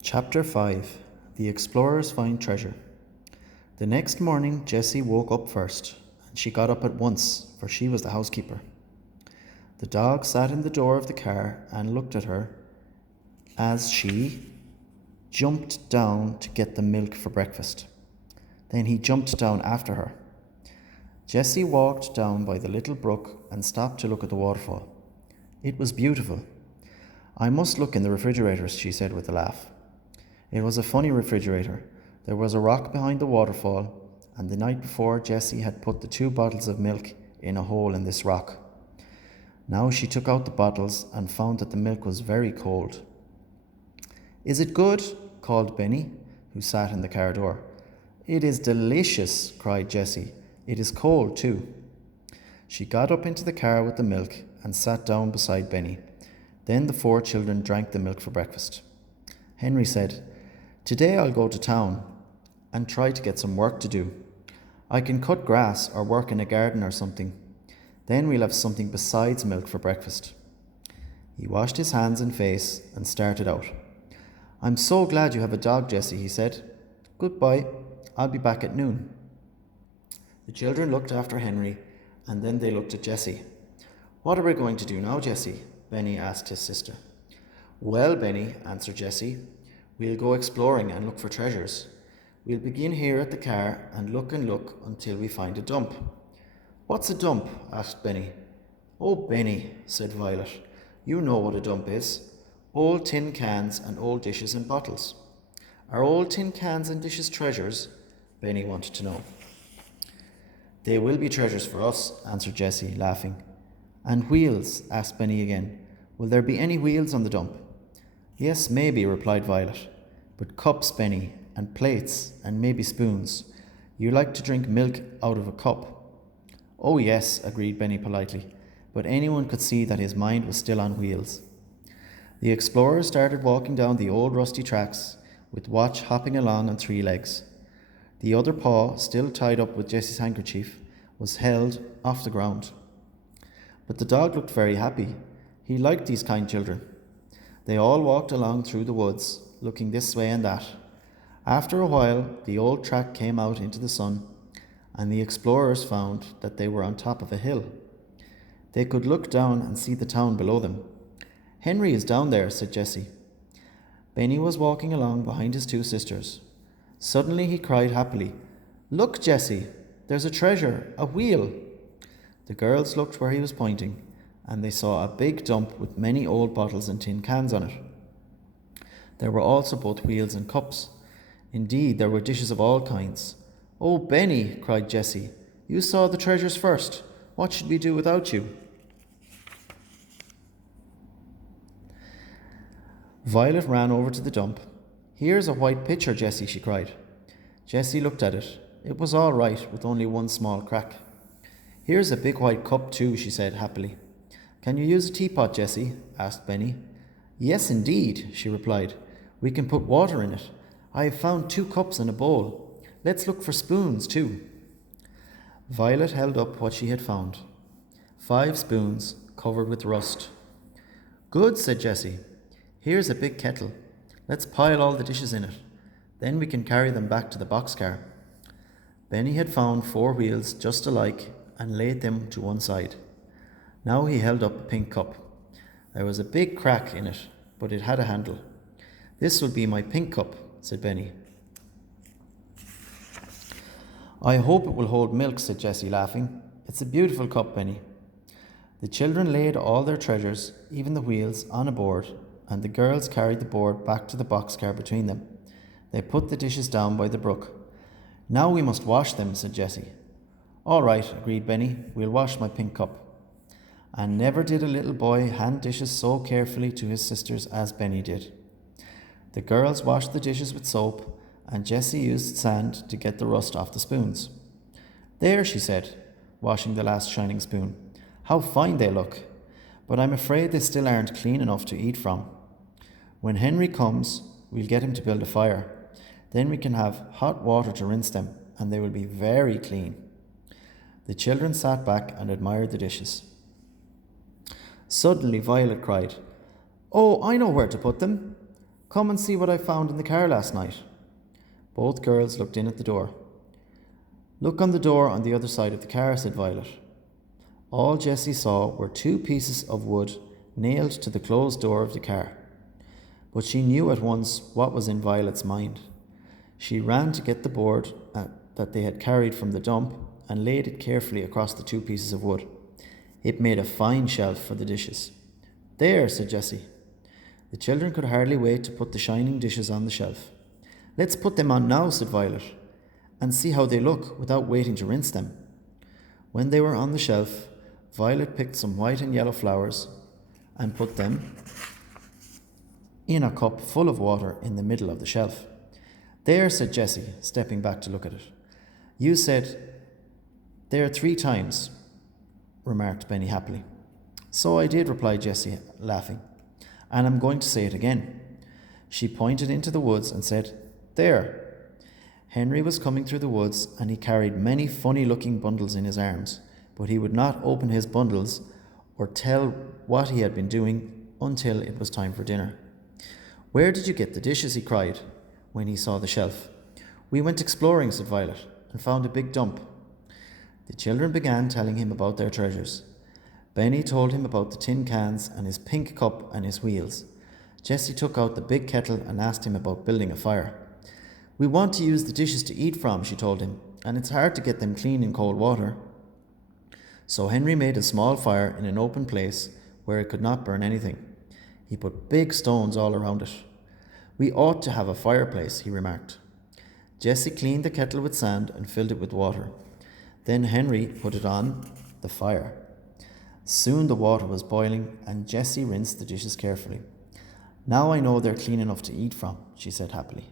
Chapter 5 The Explorers Find Treasure. The next morning, Jessie woke up first, and she got up at once, for she was the housekeeper. The dog sat in the door of the car and looked at her as she jumped down to get the milk for breakfast. Then he jumped down after her. Jessie walked down by the little brook and stopped to look at the waterfall. It was beautiful. "I must look in the refrigerators," she said with a laugh. It was a funny refrigerator. There was a rock behind the waterfall, and the night before Jessie had put the 2 bottles of milk in a hole in this rock. Now she took out the bottles and found that the milk was very cold. "Is it good?" called Benny, who sat in the car door. "It is delicious," cried Jessie. "It is cold too." She got up into the car with the milk and sat down beside Benny. Then the 4 children drank the milk for breakfast. Henry said, "Today I'll go to town and try to get some work to do. I can cut grass or work in a garden or something. Then we'll have something besides milk for breakfast." He washed his hands and face and started out. "I'm so glad you have a dog, Jessie," he said. "Goodbye. I'll be back at noon." The children looked after Henry, and then they looked at Jessie. "What are we going to do now, Jessie?" Benny asked his sister. "Well, Benny," answered Jessie, "we'll go exploring and look for treasures. We'll begin here at the car and look until we find a dump." "What's a dump?" asked Benny. "Oh, Benny," said Violet, "you know what a dump is. Old tin cans and old dishes and bottles." "Are old tin cans and dishes treasures?" Benny wanted to know. "They will be treasures for us," answered Jessie, laughing. "And wheels?" asked Benny again. "Will there be any wheels on the dump?" "Yes, maybe," replied Violet. "But cups, Benny, and plates, and maybe spoons. You like to drink milk out of a cup." "Oh, yes," agreed Benny politely, but anyone could see that his mind was still on wheels. The explorers started walking down the old rusty tracks, with Watch hopping along on 3 legs. The other paw, still tied up with Jessie's handkerchief, was held off the ground. But the dog looked very happy. He liked these kind children. They all walked along through the woods, looking this way and that. After a while, the old track came out into the sun, and the explorers found that they were on top of a hill. They could look down and see the town below them. "Henry is down there," said Jessie. Benny was walking along behind his 2 sisters. Suddenly he cried happily, "Look, Jessie, there's a treasure, a wheel." The girls looked where he was pointing, and they saw a big dump with many old bottles and tin cans on it. There were also both wheels and cups. Indeed, there were dishes of all kinds. "Oh, Benny," cried Jessie, "you saw the treasures first. What should we do without you?" Violet ran over to the dump. "Here's a white pitcher, Jessie," she cried. Jessie looked at it. It was all right, with only one small crack. "Here's a big white cup too," she said happily. "Can you use a teapot, Jessie?" asked Benny. "Yes, indeed," she replied. "We can put water in it. I have found 2 cups and a bowl. Let's look for spoons too." Violet held up what she had found. 5 spoons covered with rust. "Good," said Jessie. "Here's a big kettle. Let's pile all the dishes in it. Then we can carry them back to the boxcar." Benny had found 4 wheels just alike and laid them to one side. Now he held up a pink cup. There was a big crack in it, but it had a handle. "This will be my pink cup," said Benny. "I hope it will hold milk," said Jessie, laughing. "It's a beautiful cup, Benny." The children laid all their treasures, even the wheels, on a board, and the girls carried the board back to the boxcar between them. They put the dishes down by the brook. "Now we must wash them," said Jessie. "All right," agreed Benny. "We'll wash my pink cup." And never did a little boy hand dishes so carefully to his sisters as Benny did. The girls washed the dishes with soap, and Jessie used sand to get the rust off the spoons. "There," she said, washing the last shining spoon. "How fine they look! But I'm afraid they still aren't clean enough to eat from. When Henry comes, we'll get him to build a fire. Then we can have hot water to rinse them, and they will be very clean." The children sat back and admired the dishes. Suddenly Violet cried, "Oh, I know where to put them." Come and see what I found in the car last night. Both girls looked in at the door. Look on the door on the other side of the car, said Violet. All Jessie saw were 2 pieces of wood nailed to the closed door of the car. But she knew at once what was in Violet's mind. She ran to get the board that they had carried from the dump and laid it carefully across the 2 pieces of wood. It made a fine shelf for the dishes. There, said Jessie. The children could hardly wait to put the shining dishes on the shelf. Let's put them on now, said Violet, and see how they look without waiting to rinse them. When they were on the shelf, Violet picked some white and yellow flowers and put them in a cup full of water in the middle of the shelf. There, said Jessie, stepping back to look at it. You said there 3 times, remarked Benny happily. So I did, replied Jessie, laughing, and I'm going to say it again. She pointed into the woods and said, There. Henry was coming through the woods, and he carried many funny-looking bundles in his arms, but he would not open his bundles or tell what he had been doing until it was time for dinner. Where did you get the dishes? He cried when he saw the shelf. We went exploring, said Violet, and found a big dump. The children began telling him about their treasures. Benny told him about the tin cans and his pink cup and his wheels. Jessie took out the big kettle and asked him about building a fire. We want to use the dishes to eat from, she told him, and it's hard to get them clean in cold water. So Henry made a small fire in an open place where it could not burn anything. He put big stones all around it. We ought to have a fireplace, he remarked. Jessie cleaned the kettle with sand and filled it with water. Then Henry put it on the fire. Soon the water was boiling, and Jessie rinsed the dishes carefully. Now I know they're clean enough to eat from, she said happily.